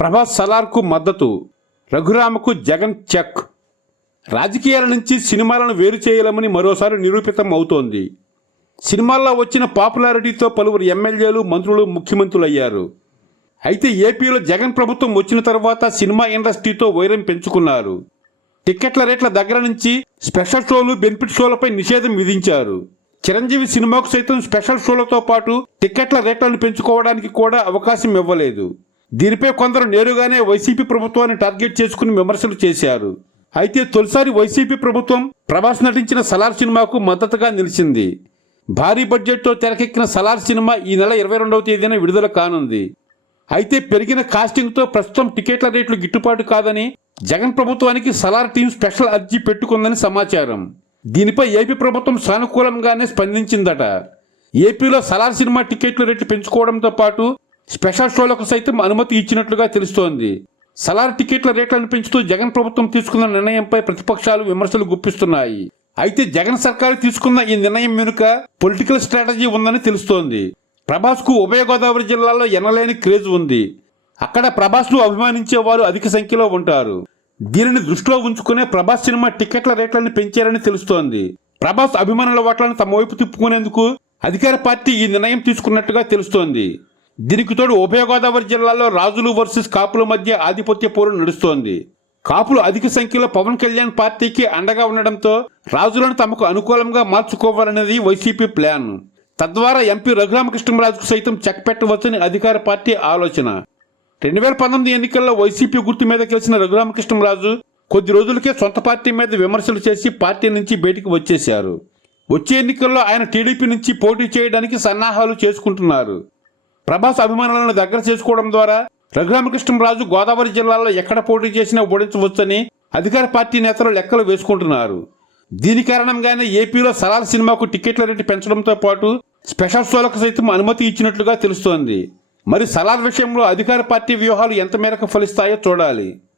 ప్రభాస్ సలార్కు మద్దతు రఘురామకు జగన్ చెక్. రాజకీయాల నుంచి సినిమాలను వేరు చేయలేమని మరోసారి నిరూపితం అవుతోంది. సినిమాల్లో వచ్చిన పాపులారిటీతో పలువురు ఎమ్మెల్యేలు మంత్రులు ముఖ్యమంత్రులయ్యారు. అయితే ఏపీలో జగన్ ప్రభుత్వం వచ్చిన తర్వాత సినిమా ఇండస్ట్రీతో వైరం పెంచుకున్నారు. టిక్కెట్ల రేట్ల దగ్గర నుంచి స్పెషల్ షోలు బెనిఫిట్ షోలపై నిషేధం విధించారు. చిరంజీవి సినిమాకు సైతం స్పెషల్ షోలతో పాటు టిక్కెట్ల రేట్లను పెంచుకోవడానికి కూడా అవకాశం ఇవ్వలేదు. దీనిపై కొందరు నేరుగానే వైసీపీ ప్రభుత్వాన్ని టార్గెట్ చేసుకుని విమర్శలు చేశారు. అయితే తొలిసారి వైసీపీ ప్రభుత్వం ప్రభాస్ నటించిన సలార్ సినిమాకు మద్దతుగా నిలిచింది. భారీ బడ్జెట్తో తెరకెక్కిన సలార్ సినిమా ఈ నెల ఇరవై రెండవ తేదీన విడుదల కానుంది. అయితే పెరిగిన కాస్టింగ్తో ప్రస్తుతం టికెట్ల రేట్లు గిట్టుబాటు కాదని జగన్ ప్రభుత్వానికి సలార్ టీం స్పెషల్ అర్జీ పెట్టుకుందని సమాచారం. దీనిపై ఏపీ ప్రభుత్వం సానుకూలంగానే స్పందించిందట. ఏపీలో సలార్ సినిమా టికెట్ల రేట్లు పెంచుకోవడంతో పాటు స్పెషల్ షోలకు సైతం అనుమతి ఇచ్చినట్లుగా తెలుస్తోంది. సలార్ టికెట్ల రేట్లను పెంచుతూ జగన్ ప్రభుత్వం తీసుకున్న నిర్ణయంపై ప్రతిపక్షాలు విమర్శలు గుప్పిస్తున్నాయి. అయితే జగన్ సర్కారు తీసుకున్న ఈ నిర్ణయం వెనుక పొలిటికల్ స్ట్రాటజీ ఉందని తెలుస్తోంది. ప్రభాస్కు ఉభయ గోదావరి జిల్లాలో ఎనలేని క్రేజ్ ఉంది. అక్కడ ప్రభాస్ను అభిమానించే వారు అధిక సంఖ్యలో ఉంటారు. దీనిని దృష్టిలో ఉంచుకునే ప్రభాస్ సినిమా టికెట్ల రేట్లను పెంచారని తెలుస్తోంది. ప్రభాస్ అభిమానుల ఓట్లను తమ వైపు తిప్పుకునేందుకు అధికార పార్టీ ఈ నిర్ణయం తీసుకున్నట్టుగా తెలుస్తోంది. దీనికి తోడు ఉభయ గోదావరి జిల్లాలో రాజులు వర్సెస్ కాపుల మధ్య ఆధిపత్య పోరు నడుస్తోంది. కాపులు అధిక సంఖ్యలో పవన్ కళ్యాణ్ పార్టీకి అండగా ఉండడంతో రాజులను తమకు అనుకూలంగా మార్చుకోవాలనేది వైసీపీ ప్లాన్. తద్వారా ఎంపీ రఘురామకృష్ణరాజుకు సైతం చెక్ పెట్టవచ్చని అధికార పార్టీ ఆలోచన. రెండు వేల పంతొమ్మిది ఎన్నికల్లో వైసీపీ గుర్తు మీద గెలిచిన రఘురామకృష్ణరాజు కొద్ది రోజులకే సొంత పార్టీ మీద విమర్శలు చేసి పార్టీ నుంచి బయటికి వచ్చేశారు. వచ్చే ఎన్నికల్లో ఆయన టీడీపీ నుంచి పోటీ చేయడానికి సన్నాహాలు చేసుకుంటున్నారు. ప్రభాస్ అభిమానులను దగ్గర చేసుకోవడం ద్వారా రఘురామకృష్ణరాజు గోదావరి జిల్లాలో ఎక్కడ పోటీ చేసినా ఓడించవచ్చని అధికార పార్టీ నేతలు లెక్కలు వేసుకుంటున్నారు. దీని కారణంగానే ఏపీలో సలార్ సినిమాకు టికెట్ల రేటు పెంచడంతో పాటు స్పెషల్ షోలకు సైతం అనుమతి ఇచ్చినట్లుగా తెలుస్తోంది. మరి సలార్ విషయంలో అధికార పార్టీ వ్యూహాలు ఎంత మేరకు ఫలిస్తాయో చూడాలి.